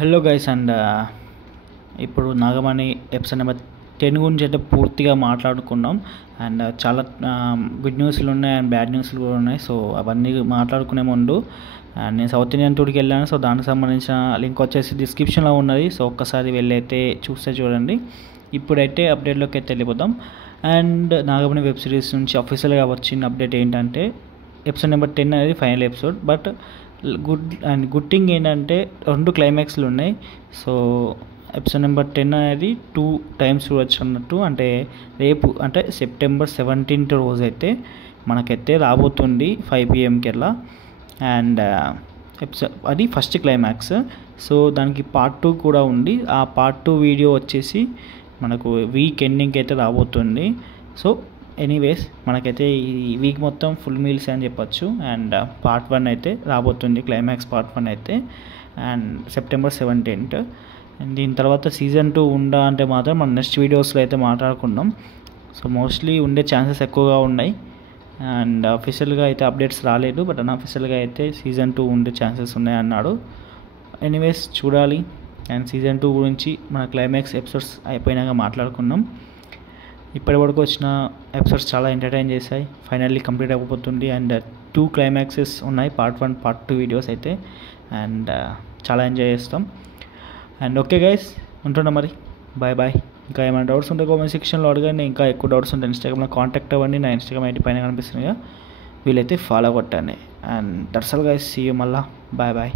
Hello guys and ఇప్పుడు Nagamani episode number 10 గురించి అయితే పూర్తిగా మాట్లాడుకున్నాం. అండ్ చాలా గుడ్ న్యూస్లు ఉన్నాయి అండ్ బ్యాడ్ న్యూస్లు కూడా ఉన్నాయి. సో అవన్నీ మాట్లాడుకునే ముందు నేను సౌత్ ఇండియన్ టూర్కి వెళ్ళాను. సో దానికి సంబంధించిన లింక్ వచ్చేసి డిస్క్రిప్షన్లో ఉన్నది. సో ఒక్కసారి వెళ్ళైతే చూస్తే చూడండి. ఇప్పుడైతే అప్డేట్లోకి అయితే వెళ్ళిపోతాం. అండ్ నాగమణి వెబ్ సిరీస్ నుంచి అఫీషియల్గా వచ్చిన అప్డేట్ ఏంటంటే ఎపిసోడ్ నెంబర్ 10 అనేది final episode. But good thing ఏంటంటే 2 క్లైమాక్స్లు ఉన్నాయి. సో ఎపిసోడ్ నెంబర్ 10 అనేది 2 టైమ్స్ చూడొచ్చు అన్నట్టు. అంటే రేపు అంటే సెప్టెంబర్ 17th రోజు అయితే మనకైతే రాబోతుంది 5 PM అలా. అండ్ ఎపిసోడ్ అది ఫస్ట్ క్లైమాక్స్. సో దానికి పార్ట్ 2 కూడా ఉంది. ఆ పార్ట్ 2 వీడియో వచ్చేసి మనకు వీక్ ఎండింగ్కి అయితే రాబోతుంది. సో ఎనీవేస్ మనకైతే ఈ వీక్ మొత్తం ఫుల్ మీల్స్ అని చెప్పొచ్చు. అండ్ పార్ట్ 1 అయితే రాబోతుంది, క్లైమాక్స్ పార్ట్ 1 అయితే, అండ్ సెప్టెంబర్ 17th. అండ్ దీని తర్వాత సీజన్ 2 ఉందా అంటే మాత్రం మనం నెక్స్ట్ వీడియోస్లో అయితే మాట్లాడుకుందాం. సో మోస్ట్లీ ఉండే ఛాన్సెస్ ఎక్కువగా ఉన్నాయి. అండ్ అఫీషియల్గా అయితే అప్డేట్స్ రాలేదు, బట్ అన్అఫీషియల్గా అయితే సీజన్ 2 ఉండే ఛాన్సెస్ ఉన్నాయి అన్నాడు. ఎనీవేస్ చూడాలి. అండ్ సీజన్ 2 గురించి మన క్లైమాక్స్ ఎపిసోడ్స్ అయిపోయినాక మాట్లాడుకుందాం. ఇప్పటి వరకు వచ్చిన ఎపిసోడ్స్ చాలా ఎంటర్టైన్ చేశాయి. ఫైనల్లీ కంప్లీట్ అయిపోతుంది. అండ్ 2 క్లైమాక్సెస్ ఉన్నాయి, పార్ట్ 1 పార్ట్ 2 వీడియోస్ అయితే. అండ్ చాలా ఎంజాయ్ చేస్తాం. అండ్ ఓకే గైస్, ఉంటున్నా మరి. Bye bye. ఇంకా ఏమైనా డౌట్స్ ఉంటే కామెంట్ సెక్షన్లో అడగండి. ఇంకా ఎక్కువ డౌట్స్ ఉంటే ఇన్స్టాగ్రామ్లో కాంటాక్ట్ అవ్వండి. నా ఇన్స్టాగ్రామ్ ఐడి పైన కనిపిస్తుంది, వీలైతే ఫాలో కొట్టండి. And that's all guys, see you మళ్ళా. Bye bye.